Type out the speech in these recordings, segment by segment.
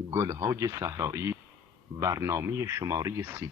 گلهای صحرایی، برنامه شماره 30.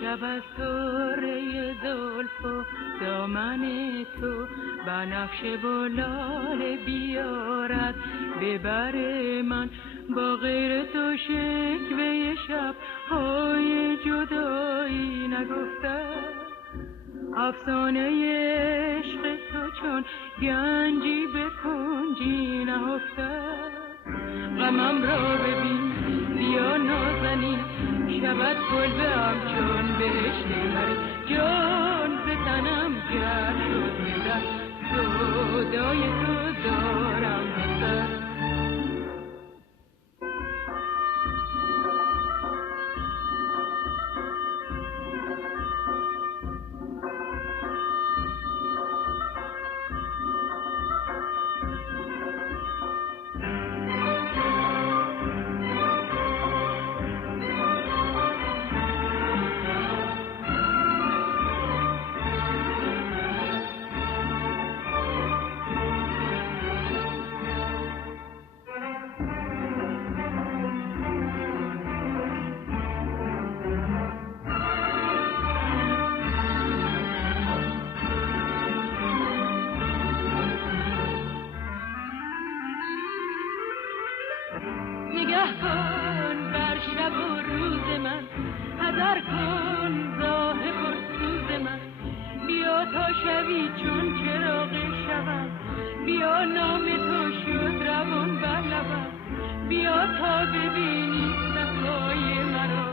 شب از طره زلف و دامن تو بنفشه و لاله بیارد ببر من با غیر تو شکوه شب های جدایی نگفته افسانه عشق تو چون گنجی به کنجی نهفته غمم را ببین بیا نازنین شبت گل به همچون بهشتی من جان به تنم گر شد میدن سودای تو دارم بسر نگه کن بر شب و روز من حذر کن راه پرسوز من بیا تا شبی چون چراغ شبم بیا نام تو شد روان بر لبم بیا تا ببینی صفای مرا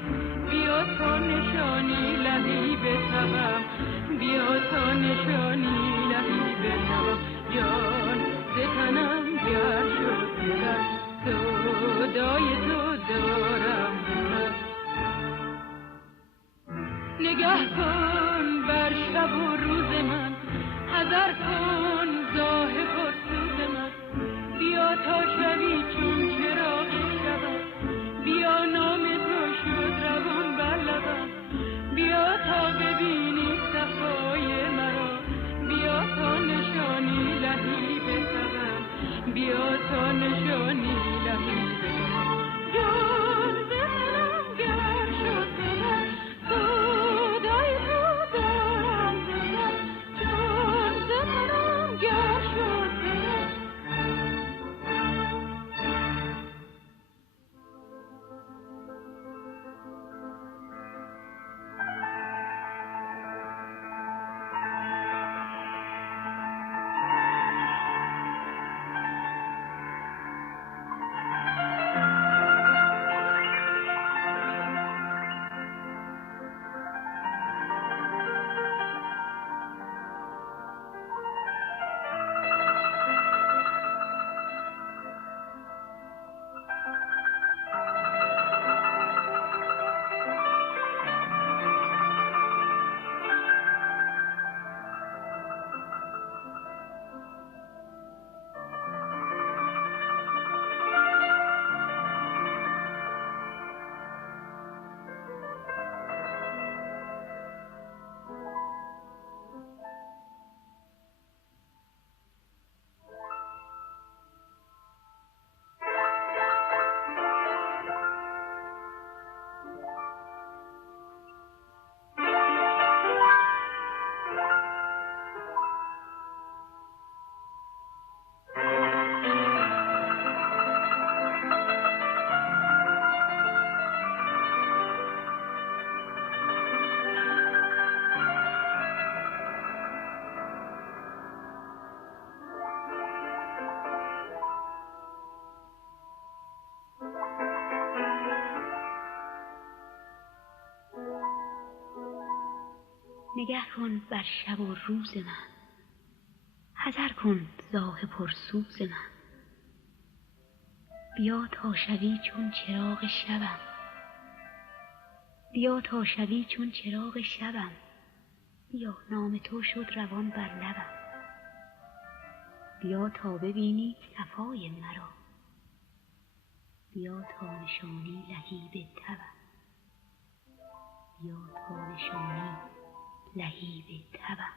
بیا تا نشانی لبی بتبم بیا تا نشانی لبی بتبم جان ستنم گر شد بدن سودای تو دارم نگه کن بر شب و روز من حذر کن راه پرسوز من بیا تا شبی چون چراغ شبم بیا نام تو شد روان بر لبم بیا تا ببینی صفای مرا بیا نگه کن بر شب و روز من، حذر کن زاه پرسوز من. بیا تا شوی چون چراغ شبم، بیا تا شوی چون چراغ شبم. بیا نام تو شد روان بر لبم، بیا تا ببینی صفای مرا، بیا تا نشانی لهیب تبم، بیا تا نشانی لهیب تبم.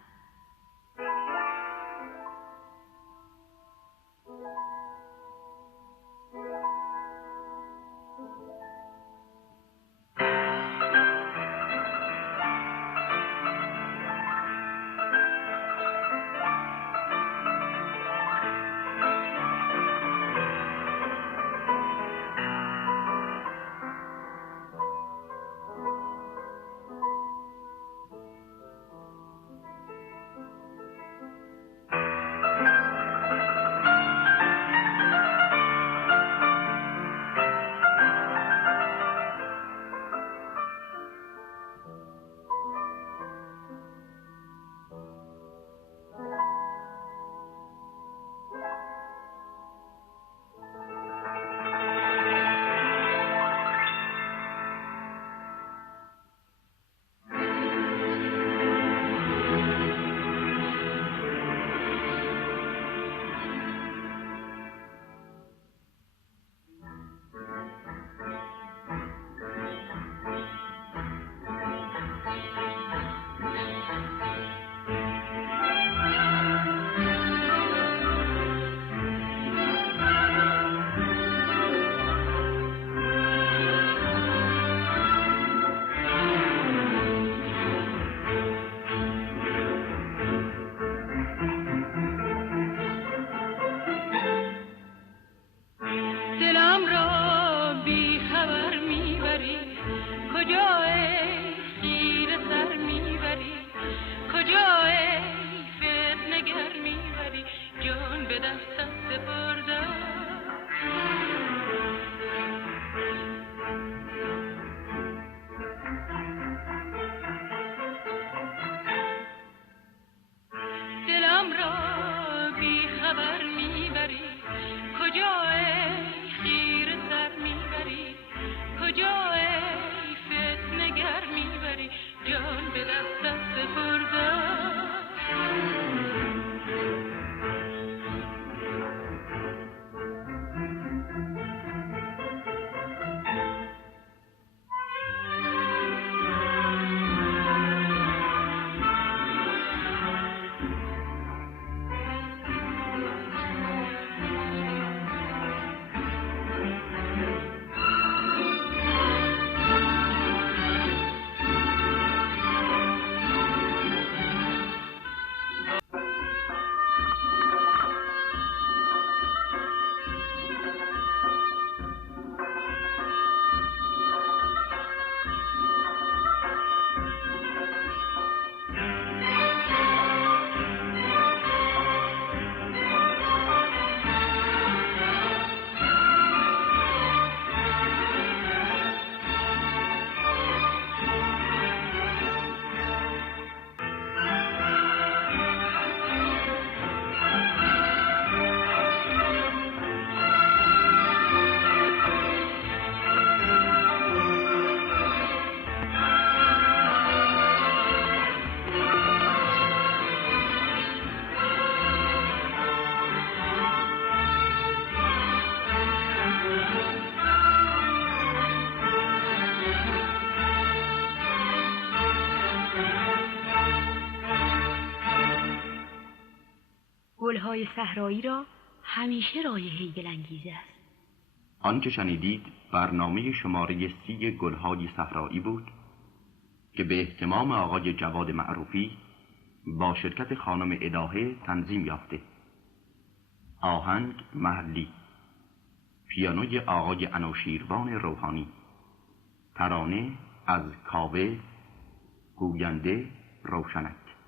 گلهای صحرایی را همیشه رایحه‌ای دل‌انگیز است. آنچه شنیدید برنامه شماره 30 گلهای صحرایی بود که به اهتمام آقای جواد معروفی با شرکت خانم الهه تنظیم یافته. آهنگ محلی، پیانوی آقای انوشیروان روحانی، ترانه از کاوه، گوینده روشنک.